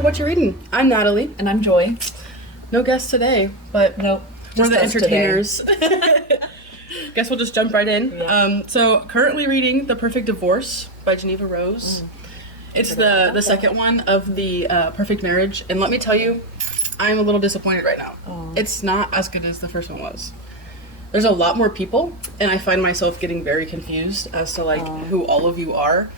to Whatcha Reading. I'm Natalie. And I'm Joy. No guests today, but Nope. we're the us entertainers. Guess we'll just jump right in. Yeah. So currently reading The Perfect Divorce by Geneva Rose. It's the second one of the Perfect Marriage, and let me tell you, I'm a little disappointed right now. It's not as good as the first one was. There's a lot more people, and I find myself getting very confused as to who all of you are.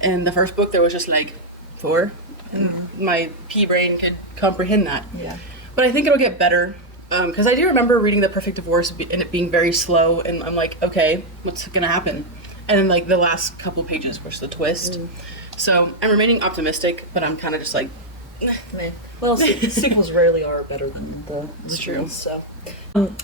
And the first book, there was just like 4, and my pea brain could comprehend that. Yeah. But I think it'll get better, because I do remember reading The Perfect Divorce and it being very slow, and I'm like, okay, what's gonna happen? And then the last couple pages was the twist. So I'm remaining optimistic, but I'm kind of just like, meh. Well, sequels rarely are better than the true. So,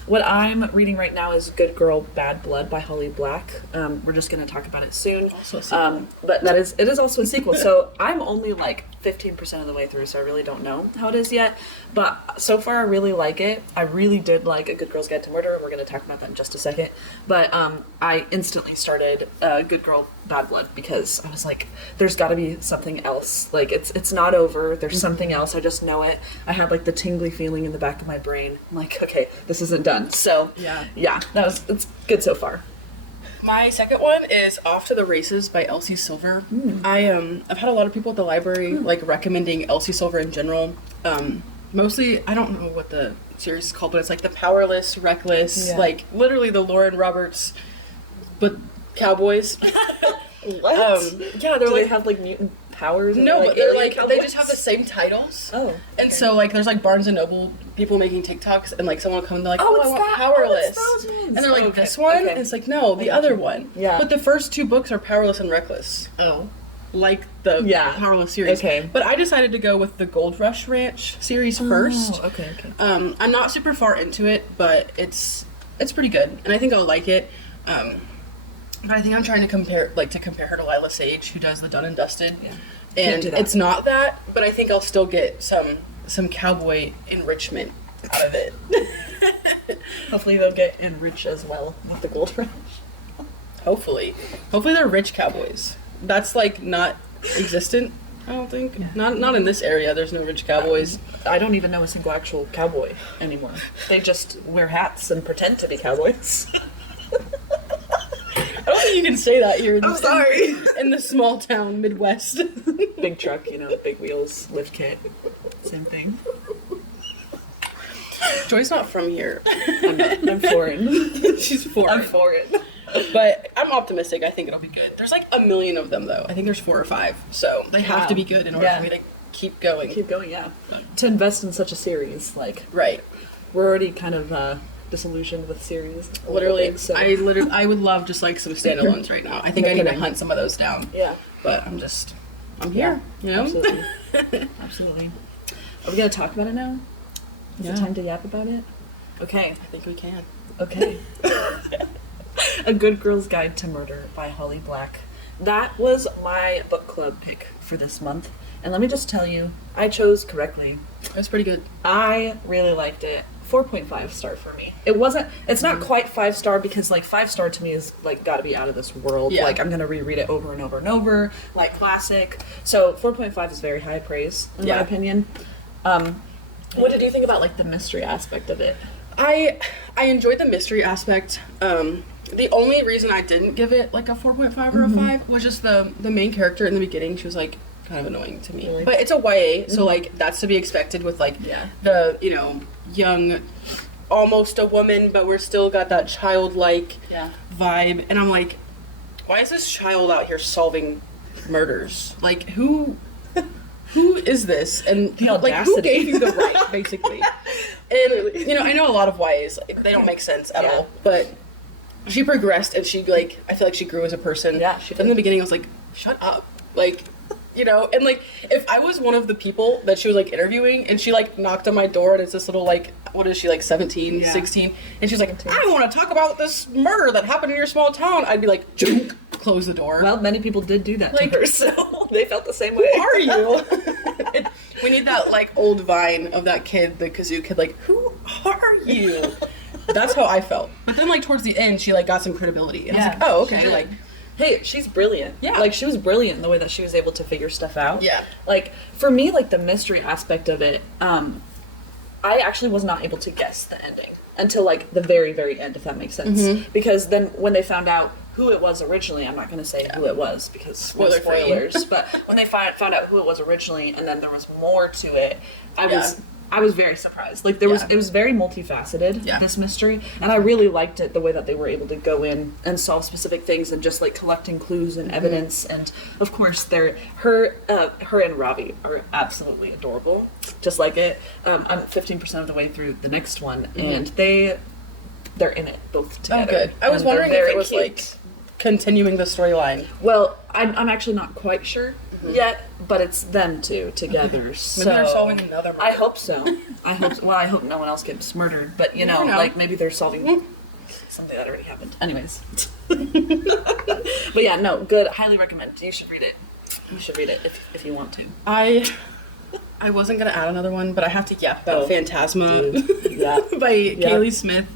what I'm reading right now is Good Girl, Bad Blood by Holly Black. We're just going to talk about it soon. Also a sequel. But it is also a sequel. So I'm only 15% of the way through, so I really don't know how it is yet. But so far, I really like it. I really did like A Good Girl's Guide to Murder, and we're going to talk about that in just a second. But I instantly started Good Girl, Bad Blood because I was like, there's got to be something else. It's not over. There's something else. I just know it. I had the tingly feeling in the back of my brain. I'm like, okay, this isn't done. So yeah, it's good so far. My second one is Off to the Races by Elsie Silver. I've had a lot of people at the library recommending Elsie Silver in general. Mostly, I don't know what the series is called, but it's the Powerless, Reckless, literally the Lauren Roberts, but cowboys. What? Yeah, Do they have mutant powers? No, but they're cowboys? they just have the same titles. Oh. Okay. And so there's Barnes and Noble people making TikToks, and someone will come and they're like, Oh, I it's want that. Powerless. Oh, it's those ones. And they're like, Okay. this one? Okay. And it's no, the other one. Yeah. But the first 2 books are Powerless and Reckless. Oh. Like the Powerless series. Okay. But I decided to go with the Gold Rush Ranch series first. Oh, okay. I'm not super far into it, but it's pretty good, and I think I'll like it. But I think I'm trying to compare her to Lila Sage, who does the Done and Dusted. Yeah. And it's not that, but I think I'll still get some cowboy enrichment out of it. Hopefully they'll get enriched as well with the Gold Rush. Hopefully they're rich cowboys. That's not existent. I don't think. Yeah. Not in this area. There's no rich cowboys. I don't even know a single actual cowboy anymore. They just wear hats and pretend to be cowboys. I don't think you can say that here. I'm sorry. In the small town Midwest. Big truck, big wheels, lift kit, same thing. Joy's not from here. I'm not. I'm foreign. She's foreign. I'm foreign. But I'm optimistic. I think it'll be good. There's a million of them, though. I think there's 4 or 5. So they have to be good in order for me to keep going. Keep going, yeah. To invest in such a series, Right. we're already kind of disillusioned with series. Literally, So. I would love just some standalones right now. I think I need to hunt some of those down. Yeah. But I'm here, Absolutely. Absolutely. Are we going to talk about it now? Is it time to yap about it? Okay. I think we can. Okay. A Good Girl's Guide to Murder by Holly Black. That was my book club pick for this month. And let me just tell you, I chose correctly. That's pretty good. I really liked it. 4.5 star for me. It's not quite 5 star because 5 star to me is gotta be out of this world. Yeah. I'm gonna reread it over and over and over, classic. So 4.5 is very high praise in my opinion. What did you think about the mystery aspect of it? I enjoyed the mystery aspect. The only reason I didn't give it a 4.5 or a 5 was just the main character in the beginning. She was kind of annoying to me. Really? But it's a YA, so that's to be expected with the young, almost a woman, but we're still got that childlike vibe. And I'm like, why is this child out here solving murders? Who is this? And The who audacity. gave you the right, basically? And I know a lot of YAs, they don't make sense at all, but she progressed, and she I feel like she grew as a person. Yeah, she did. In the beginning, I was like, shut up, and if I was one of the people that she was interviewing, and she knocked on my door, and it's this little what is she 17, 16, and she's like, I want to talk about this murder that happened in your small town, I'd be like, close the door. Well, many people did do that to her, so they felt the same way. Who are you? We need that old Vine of that kid, the kazoo kid, who are you? That's how I felt. But then towards the end, she got some credibility, and I was like, oh, okay, hey, she's brilliant. Yeah. Like, she was brilliant in the way that she was able to figure stuff out. Yeah. Like, for me, like, the mystery aspect of it, I actually was not able to guess the ending until, like, the very, very end, if that makes sense. Mm-hmm. Because then when they found out who it was originally, I'm not going to say who it was because spoilers, but when they found out who it was originally and then there was more to it, I was very surprised. Like, it was very multifaceted, this mystery, and I really liked it, the way that they were able to go in and solve specific things and just, like, collecting clues and evidence, and, of course, her and Ravi are absolutely adorable, just like it. I'm 15% of the way through the next one, and they're in it, both together. Oh, good. I was wondering if it was, like, continuing the storyline. Well, I'm actually not quite sure yet, but it's them two together. So maybe they're solving another murder. I hope so. I hope no one else gets murdered. But you know, like maybe they're solving something that already happened. Anyways, but yeah, no, good. Highly recommend. You should read it. You should read it if you want to. I wasn't gonna add another one, but I have to yap about Phantasma by Kaylee Smith.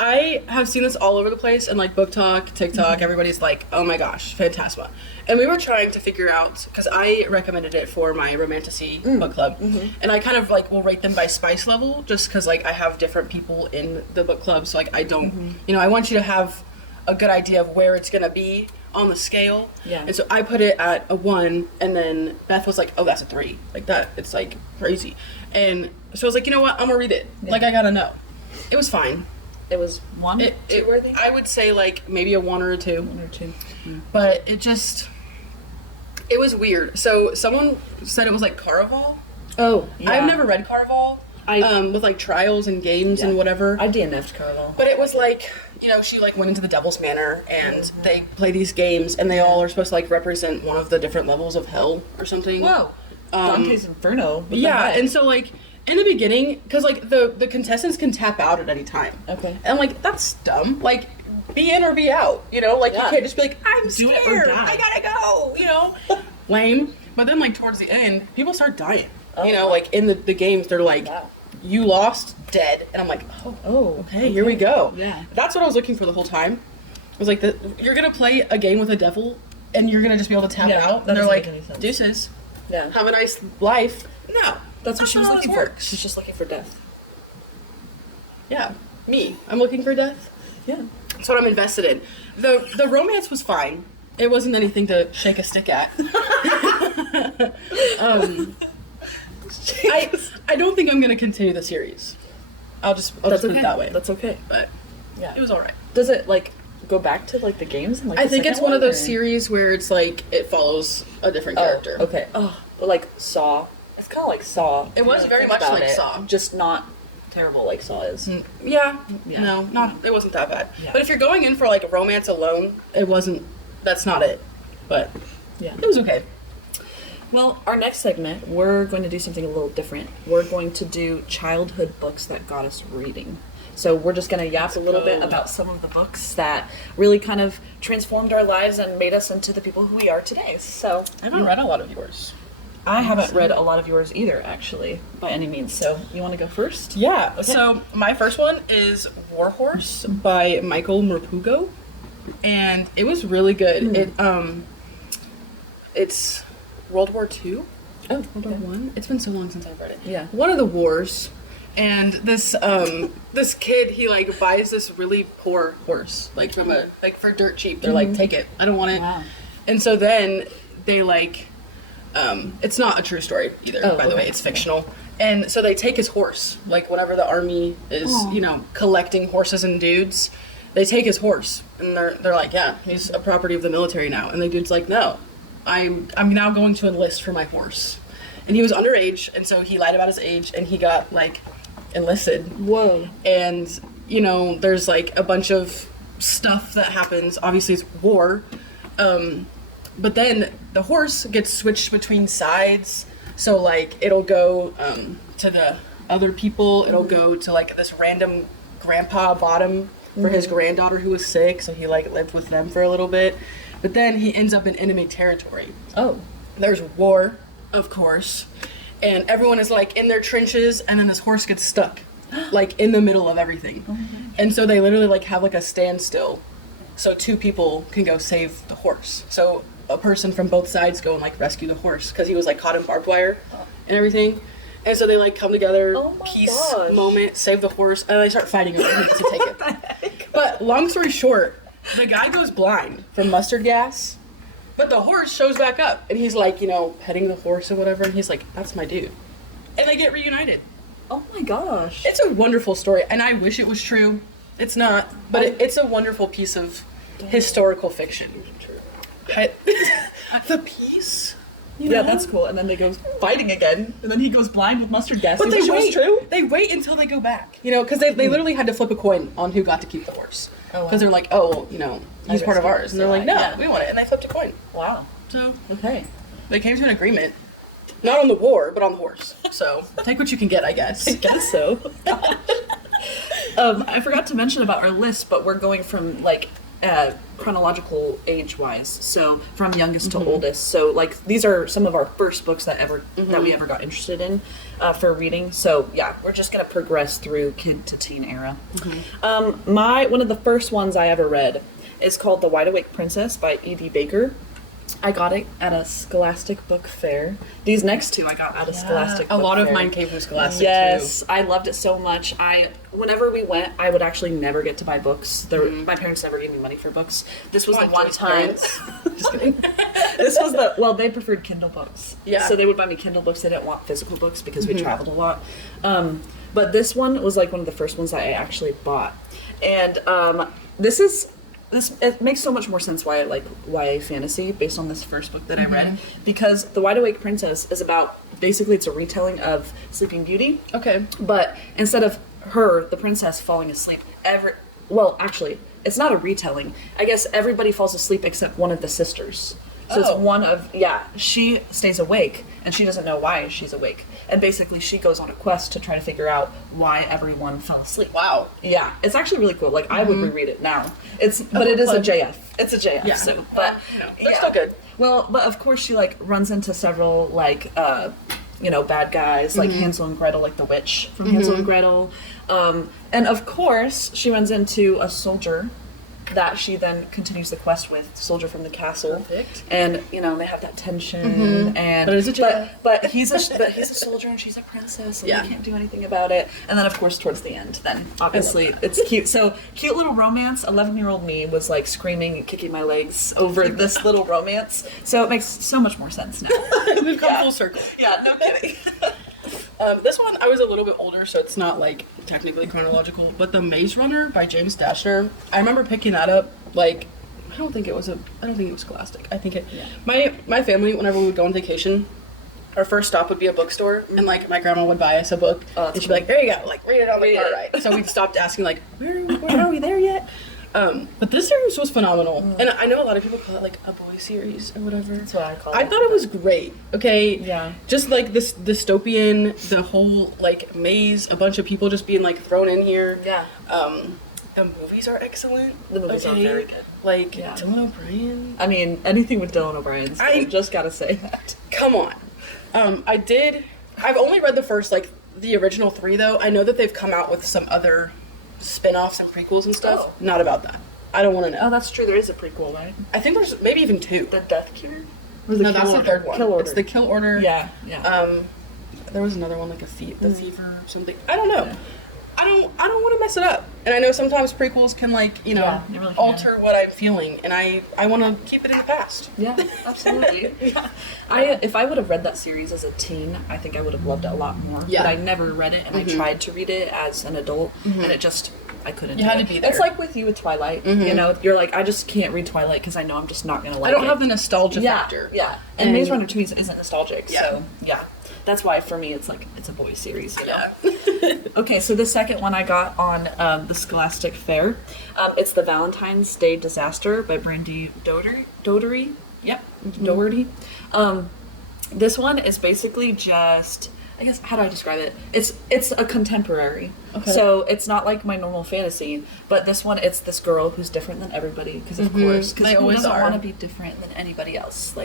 I have seen this all over the place, and like Book Talk, TikTok, everybody's like, oh my gosh, Phantasma. And we were trying to figure out, because I recommended it for my Romantasy book club, and I kind of like will rate them by spice level, just because like I have different people in the book club, so like I don't, I want you to have a good idea of where it's gonna be on the scale. Yeah. And so I put it at a 1, and then Beth was like, oh, that's a 3. Like that, it's like crazy. And so I was like, you know what, I'm gonna read it. Yeah. Like I gotta know. It was fine. It was 1, 2 worthy? I would say like maybe a 1 or a 2. 1 or 2. Mm. But it was weird. So someone said it was like Caraval. Oh, yeah. I've never read Caraval. With like trials and games and whatever. I DNF'd Caraval. But it was like, she like went into the Devil's Manor and they play these games and they all are supposed to like represent one of the different levels of hell or something. Whoa. Dante's Inferno. Yeah, and so like in the beginning, because like the contestants can tap out at any time. Okay. And I'm like, that's dumb. Like, be in or be out. Like you can't just be like, I'm scared. I gotta go. Lame. But then like towards the end, people start dying. Like in the games, they're like, you lost, dead, and I'm like, oh, okay, here we go. Yeah. That's what I was looking for the whole time. I was like, you're gonna play a game with a devil, and you're gonna just be able to tap out. And they're like, deuces. Yeah. Have a nice life. No. That's what she was looking for. She's just looking for death. Yeah. Me. I'm looking for death. Yeah. That's what I'm invested in. The romance was fine. It wasn't anything to shake a stick at. I don't think I'm going to continue the series. I'll just put it that way. That's okay. But yeah, it was all right. Does it like go back to like the games? And, like, I think it's one of those series where it's like it follows a different character. Okay. Oh, like Saw. It's kind of like Saw. It was very much like Saw, just not terrible like Saw is. Yeah. No, it wasn't that bad. Yeah. But if you're going in for like romance alone, that's not it. But yeah, it was okay. Well, our next segment, we're going to do something a little different. We're going to do childhood books that got us reading. So we're just going to yap a little bit about some of the books that really kind of transformed our lives and made us into the people who we are today. So I haven't read a lot of yours. I haven't read a lot of yours either, actually, by any means. So you want to go first? Yeah. Okay. So my first one is Warhorse by Michael Merpugo, and it was really good. It's World War II. Oh, World War One. It's been so long since I've read it. Yeah. One of the wars, and this this kid, he like buys this really poor horse, like for dirt cheap. They're like, take it. I don't want it. Wow. And so then they like, it's not a true story either. By the way, it's fictional. And so they take his horse. Like whenever the army is, collecting horses and dudes, they take his horse, and they're like, yeah, he's a property of the military now. And the dude's like, no. I'm now going to enlist for my horse. And he was underage, and so he lied about his age, and he got, like, enlisted. Whoa. And, there's, like, a bunch of stuff that happens. Obviously, it's war. But then the horse gets switched between sides. So, like, it'll go to the other people. It'll go to, like, this random grandpa bottom for his granddaughter who was sick. So he, like, lived with them for a little bit. But then he ends up in enemy territory. Oh. There's war, of course. And everyone is like in their trenches, and then this horse gets stuck. Like in the middle of everything. And so they literally like have like a standstill so 2 people can go save the horse. So a person from both sides go and like rescue the horse because he was like caught in barbed wire and everything. And so they like come together, peace moment, save the horse, and they start fighting over who gets to take it. But long story short, the guy goes blind from mustard gas, but the horse shows back up, and he's like, petting the horse or whatever, and he's like, that's my dude. And they get reunited. Oh my gosh. It's a wonderful story, and I wish it was true. It's not, but it's a wonderful piece of historical fiction. The piece? Yeah, that's cool. And then they go fighting again, and then he goes blind with mustard gas. But true? They wait until they go back. Because they literally had to flip a coin on who got to keep the horse. Because they're like, he's part of ours. And they're like, no, we want it. And they flipped a coin. Wow. So, okay. They came to an agreement. Not on the war, but on the horse. So, take what you can get, I guess. I guess so. I forgot to mention about our list, but we're going from, chronological age-wise, so from youngest to oldest. So, these are some of our first books that we ever got interested in for reading. So, yeah, we're just going to progress through kid to teen era. One of the first ones I ever read is called The Wide Awake Princess by E.D. Baker. I got it at a Scholastic book fair. These next 2 I got at a Scholastic book fair. A lot of mine came from Scholastic, Yes, I loved it so much. Whenever we went, I would actually never get to buy books. My parents never gave me money for books. This was the one time. Just kidding. They preferred Kindle books. Yeah. So they would buy me Kindle books. They didn't want physical books because we traveled a lot. But this one was one of the first ones that I actually bought. And it makes so much more sense why I like YA fantasy based on this first book that I read, because The Wide Awake Princess is about, basically it's a retelling of Sleeping Beauty. Okay. But instead of her, the princess, falling asleep, actually, it's not a retelling. I guess everybody falls asleep except one of the sisters. So it's one of, she stays awake, and she doesn't know why she's awake. And basically, she goes on a quest to try to figure out why everyone fell asleep. Wow. Yeah, it's actually really cool. I would reread it now. But it is a JF. It's a JF, yeah. so. But, they're still good. Well, but of course, she, runs into several, bad guys, like Hansel and Gretel, like the witch from Hansel and Gretel. And of course, she runs into a soldier that she then continues the quest with, soldier from the castle. Perfect. And they have that tension. And but it is but he's a soldier and she's a princess, and they can't do anything about it. And then of course towards the end, then obviously it's cute. So cute little romance. 11-year-old me was screaming and kicking my legs over this little romance. So it makes so much more sense now. We've come full circle. Yeah, no kidding. This one, I was a little bit older, so it's not technically chronological, but The Maze Runner by James Dashner, I remember picking that up, I don't think it was Scholastic. I think my family, whenever we would go on vacation, our first stop would be a bookstore, and my grandma would buy us a book, and she'd be like, there you go, read it on the car ride. So we stopped asking, where are we there yet? But this series was phenomenal, and I know a lot of people call it a boy series or whatever. That's what I call it. I thought it was great. Okay, yeah, just this dystopian, the whole maze, a bunch of people just being thrown in here. Yeah. The movies are excellent. The movies are very good. Dylan O'Brien. I mean, anything with Dylan O'Brien. So I just gotta say that. Come on. I've only read the first the original 3 though. I know that they've come out with some other spin-offs and prequels and stuff. Not about that. I don't want to know. Oh, that's true. There is a prequel, right? I think there's maybe even 2. The Death Cure? No, that's the third one. Kill Order. It's the Kill Order. Yeah, yeah. There was another one the Fever or something. I don't know. Yeah. I don't want to mess it up. And I know sometimes prequels can really alter what I'm feeling, and I want to keep it in the past. Yeah, absolutely. If I would have read that series as a teen, I think I would have loved it a lot more. Yeah. But I never read it, and I tried to read it as an adult, and I couldn't. You had to be there. It's like with you with Twilight. You're I just can't read Twilight because I know I'm just not going to like it. I don't have the nostalgia factor. Yeah. And Maze Runner 2 isn't nostalgic. Yeah. So, yeah. That's why for me it's it's a boy series. Yeah. Okay, so the second one I got on the Scholastic Fair. It's The Valentine's Day Disaster by Brandy Doherty. Yep. Doherty. This one is basically just, I guess, how do I describe it? It's a contemporary. Okay. So it's not like my normal fantasy, but this one, it's this girl who's different than everybody, because of course, because who doesn't want to be different than anybody else?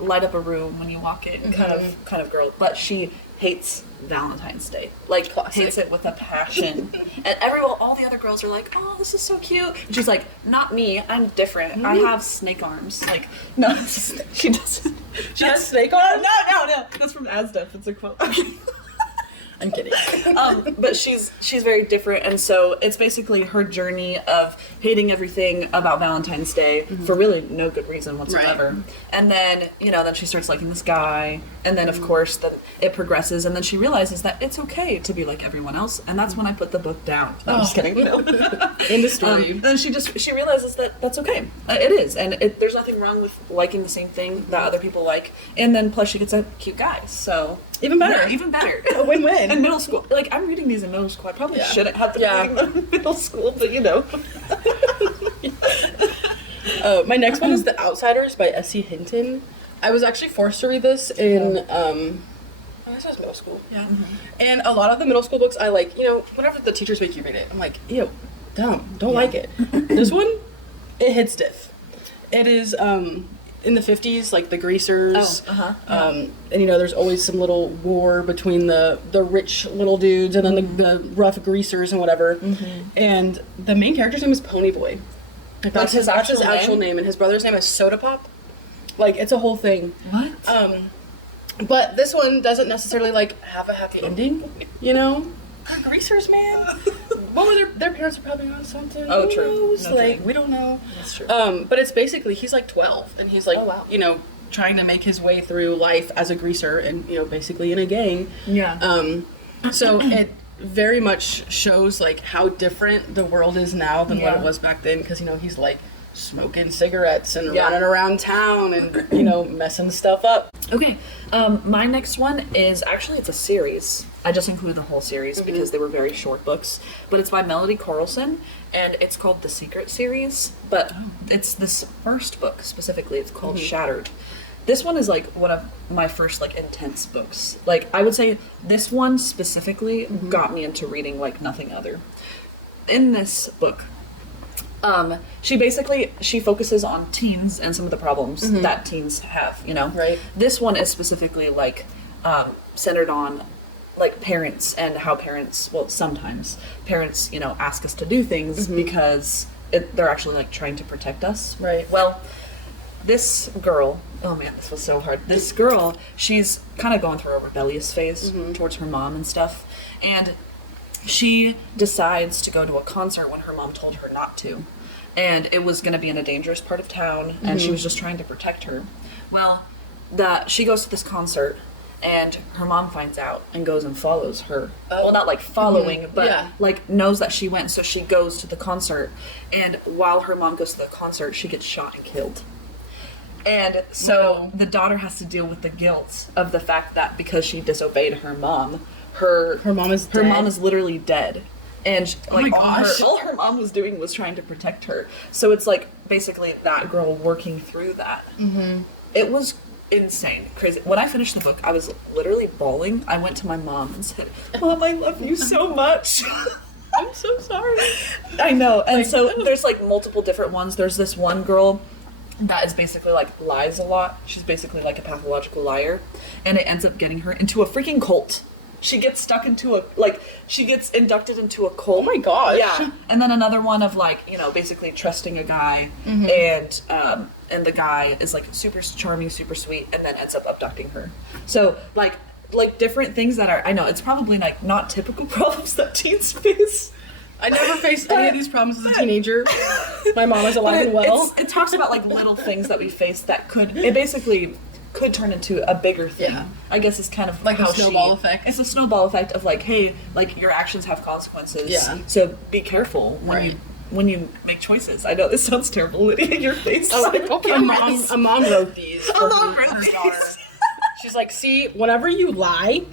light up a room when you walk in kind of girl. But she hates Valentine's Day. Like, hates it with a passion. And all the other girls are like, oh, this is so cute. And she's like, not me, I'm different. I have snake arms. Like, no, she doesn't. She has snake arms? No. That's from Asdef. It's a quote. I'm kidding. But she's very different, and so it's basically her journey of hating everything about Valentine's Day for really no good reason whatsoever. Right. And then, then she starts liking this guy, and then of course then it progresses, and then she realizes that it's okay to be like everyone else, and that's when I put the book down. No, I'm just kidding. No. In the story. Then she realizes that that's okay. It is, and there's nothing wrong with liking the same thing that other people like, and then plus she gets a cute guy, so... Even better. Yeah, even better. A win-win. In middle school. Like, I'm reading these in middle school. I probably shouldn't have to reading them in middle school, but My next one is The Outsiders by S.C. Hinton. I was actually forced to read this in, this was middle school. Yeah. Mm-hmm. And a lot of the middle school books I like, whenever the teachers make you read it, I'm like, ew, dumb, don't like it. This one, it hits diff. It is, in the 50s, like the greasers, and there's always some little war between the rich little dudes and then the rough greasers and whatever. And the main character's name is Ponyboy. Like, that's his actual name, and his brother's name is Soda Pop. Like, it's a whole thing. What? But this one doesn't necessarily like have a happy ending. They're greasers, man. Well, their parents are probably on something. Oh, true. No kidding. We don't know. That's true. But it's basically, he's like 12, and he's like, trying to make his way through life as a greaser and, basically in a gang. Yeah. So it very much shows like how different the world is now than what it was back then, because, he's like smoking cigarettes and running around town and, messing stuff up. Okay. My next one is actually, it's a series. I just included the whole series because they were very short books, but it's by Melody Carlson, and it's called The Secret series, but it's this first book specifically. It's called Shattered. This one is like one of my first like intense books. Like, I would say this one specifically got me into reading like nothing other. In this book, she focuses on teens and some of the problems that teens have, Right. This one is specifically like centered on like parents and how parents, sometimes parents, ask us to do things because they're actually like trying to protect us. Right. Well, this girl, oh man, this was so hard. This girl, she's kind of going through a rebellious phase towards her mom and stuff, and she decides to go to a concert when her mom told her not to. And it was going to be in a dangerous part of town, and she was just trying to protect her. Well, she goes to this concert, and her mom finds out and goes and follows her. Well, not like following, but like knows that she went, so she goes to the concert. And while her mom goes to the concert, she gets shot and killed. And so the daughter has to deal with the guilt of the fact that because she disobeyed her mom, her mom is literally dead. And like all her mom was doing was trying to protect her. So it's like basically that girl working through that. It was insane, crazy. When I finished the book, I was literally bawling. I went to my mom and said, "Mom, I love you so much." I'm so sorry. I know. And so there's like multiple different ones. There's this one girl that is basically like lies a lot. She's basically like a pathological liar, and it ends up getting her into a freaking cult. She gets she gets inducted into a cult. Oh my gosh. Yeah. And then another one of like, basically trusting a guy, and the guy is like super charming, super sweet, and then ends up abducting her. So like different things that are, I know it's probably like not typical problems that teens face. I never faced any of these problems as a teenager. My mom is alive and well. It talks about like little things that we face that could turn into a bigger thing. Yeah. I guess it's kind of like a snowball effect. It's a snowball effect of like, hey, like your actions have consequences. Yeah. So be careful when you make choices. I know this sounds terrible, Lydia. Your face. A mom wrote these. A mom wrote her daughter. She's like, see, whenever you lie,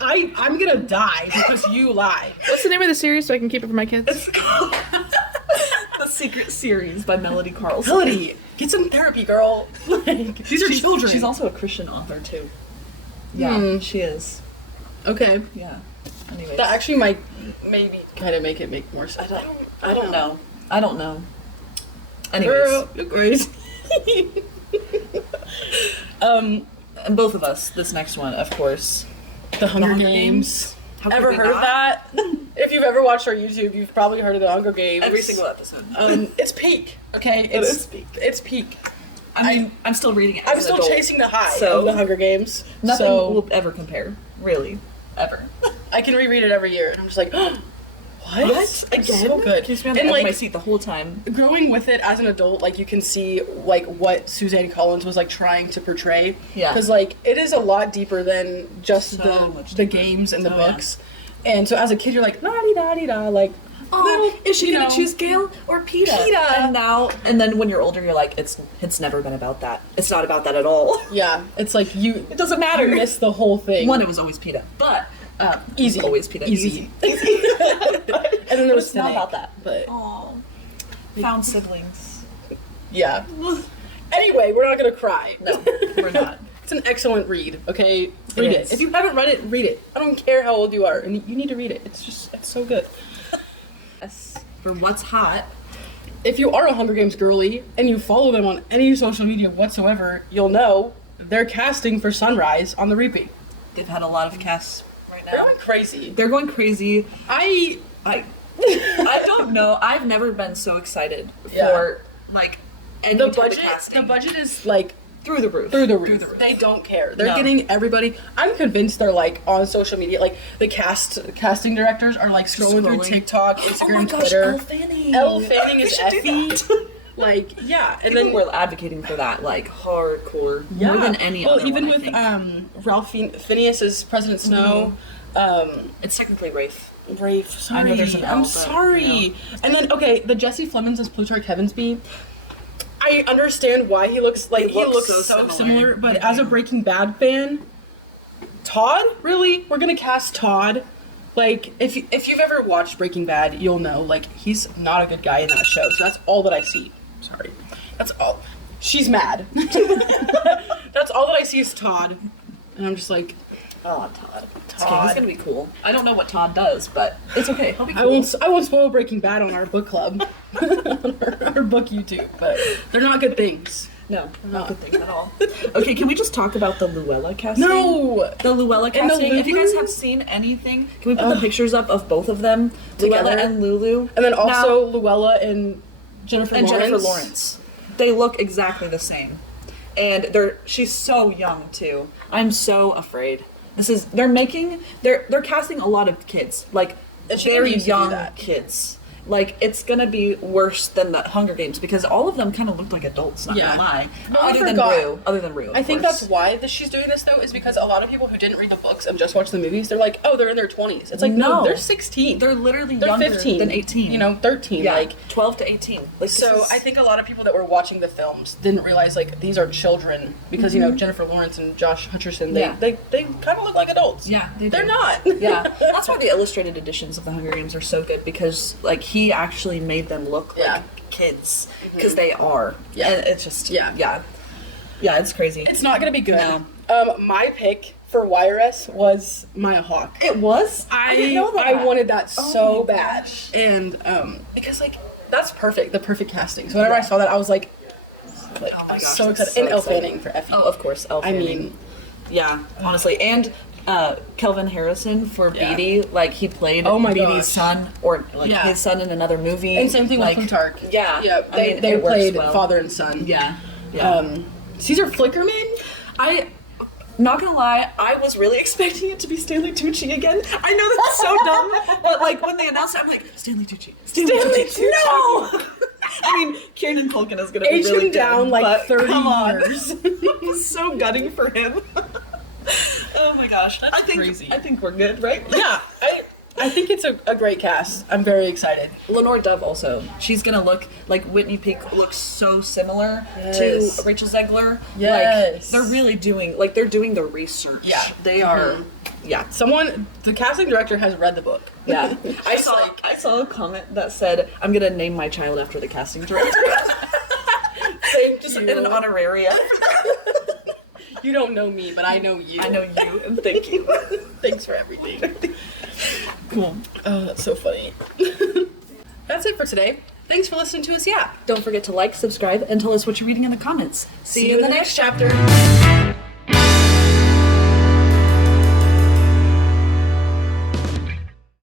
I'm gonna die because you lie. What's the name of the series so I can keep it for my kids? It's called The Secret Series by Melody Carlson. Melody, get some therapy, girl. These are children. She's also a Christian author too. Yeah, she is. Okay. Yeah. Anyways. That actually might maybe kind of make it make more sense. I don't know. Anyways. Girl, you're crazy. And both of us, this next one, of course. The Hunger Hunger Games. How Ever could we heard of not? that? If you've ever watched our YouTube, you've probably heard of the Hunger Games. Every single episode. It's peak. Okay, is peak. It's peak. I mean, I'm still reading it. I'm as still an adult, chasing the high so of the Hunger Games. Nothing so will ever compare, really, ever. I can reread it every year, and I'm just like, what? Again? So good. Keeps me on the And edge of my like seat the whole time. growing with it as an adult, like you can see like what Suzanne Collins was like trying to portray. Yeah. Because like it is a lot deeper than just So much the deeper. games and the Oh, yeah. books. And so as a kid, you're like, la-di-da-di-da, like, Oh, is she you gonna know. choose Gale or Peeta? Peeta. And then when you're older, you're like, it's never been about that. It's not about that at all. Yeah, it's like It doesn't matter. you miss the whole thing. One, it was always Peeta, but Easy. always Peeta. Easy. Easy. And then there was It's not Snake, about that. But Aw, found siblings. yeah. Anyway, we're not gonna cry. No, we're not. It's an excellent read. Okay, read it. is. If you haven't read it, read it. I don't care how old you are, and you need to read it. It's so good. Yes. For what's hot. If you are a Hunger Games girly and you follow them on any social media whatsoever, you'll know they're casting for Sunrise on the repeat. They've had a lot of casts right They're now. going crazy. They're going crazy. I I don't know. I've never been so excited Yeah. for like any the type budget. of casting. The budget is like through the roof. through the roof. They don't care. They're No. getting everybody. I'm convinced they're like on social media. Like the casting directors are like scrolling through Scrolling. TikTok, Oh Instagram, my gosh, Twitter. Elle Fanning. Elle Fanning is We should do Effie. that. Like yeah, and People then were advocating for that, like hardcore, yeah. more than any well, other even one, with I think. Ralph Phineas as President Snow. It's technically Rafe. Rafe, sorry. I know there's an L, I'm but, sorry. you know. And then okay, the Jesse Plemons as Plutarch Heavensby. I understand why he looks like he looks so so similar, similar. but as a Breaking Bad fan, Todd, really? We're gonna cast Todd. Like if you've ever watched Breaking Bad, you'll know like he's not a good guy in that show. So that's all that I see. Sorry, that's all. She's mad. That's all that I see is Todd, and I'm just like, Oh, Todd. Todd. Okay, he's gonna be cool. I don't know what Todd does, but it's okay. He'll be cool. I won't spoil Breaking Bad on our book club, on our book YouTube, but they're not good things. No, not good thing at all. Okay, can we just talk about the Luella casting? No, The Luella And the casting. If you guys Lulu? have seen anything, can we put the pictures up of both of them, Luella Together? and Lulu, and then also Luella and Jennifer and Lawrence. Jennifer Lawrence? They look exactly the same, and she's so young too. I'm so afraid. They're casting a lot of kids, like And she didn't very used to do young that. kids. Like it's gonna be worse than the Hunger Games because all of them kind of looked like adults. Not Yeah. gonna lie. No, I other than forgot. Rue. Other than Rue. I think that's why she's doing this though, is because a lot of people who didn't read the books and just watch the movies, they're like, oh, they're in their 20s. It's like, no, No. they're 16. They're literally They're younger 15 than 18. You know, 13. yeah, Like 12 to 18. Like, so, this is- I think a lot of people that were watching the films didn't realize like these are children because you know Jennifer Lawrence and Josh Hutcherson Yeah. they kind of look like adults. Yeah, they they're do. not. yeah, that's why the illustrated editions of the Hunger Games are so good because like he actually made them look Yeah. like kids because they are. Yeah. and it's just Yeah. yeah, it's crazy. It's not gonna be good. No. My pick for YRS was Maya Hawke. It was. I didn't know that. I wanted that so my bad, gosh. and because like that's perfect, the perfect casting. So whenever I saw that, I was like Oh my I'm gosh, so that's excited. so And Elle exciting. Fanning for Effie. Oh, of course. Elle I Fanning. mean, yeah, honestly, and Kelvin Harrison for Yeah. Beatty, like he played Oh my Beatty's gosh. son or like Yeah. his son in another movie. and same thing like, with Plutarch. Yeah, yeah. I They mean, they it works played well. father and son. Yeah, yeah. Caesar Flickerman. I, not gonna lie, I was really expecting it to be Stanley Tucci again. I know that's so dumb, but like when they announced it, I'm like, Stanley Tucci. Stanley Tucci. No! I mean, Kieran Culkin is gonna Age be really him down good, like but 30 come on. years. I'm so gutting for him. Oh my gosh. That's crazy. I think we're good, right? Yeah, I think it's a great cast. I'm very excited. Lenore Dove also. She's gonna look like Whitney Peak looks so similar Yes. to Rachel Zegler. Yes. Like they're really doing they're doing the research. Yeah. They are yeah. The casting director has read the book. Yeah. I Just saw like- I saw a comment that said, I'm gonna name my child after the casting director. Just in an honorarium. You don't know me, but I know you. I know you and thank you. Thanks for everything. Cool. Oh, that's so funny. That's it for today. Thanks for listening to us yap. Don't forget to like, subscribe, and tell us what you're reading in the comments. See you in the next chapter.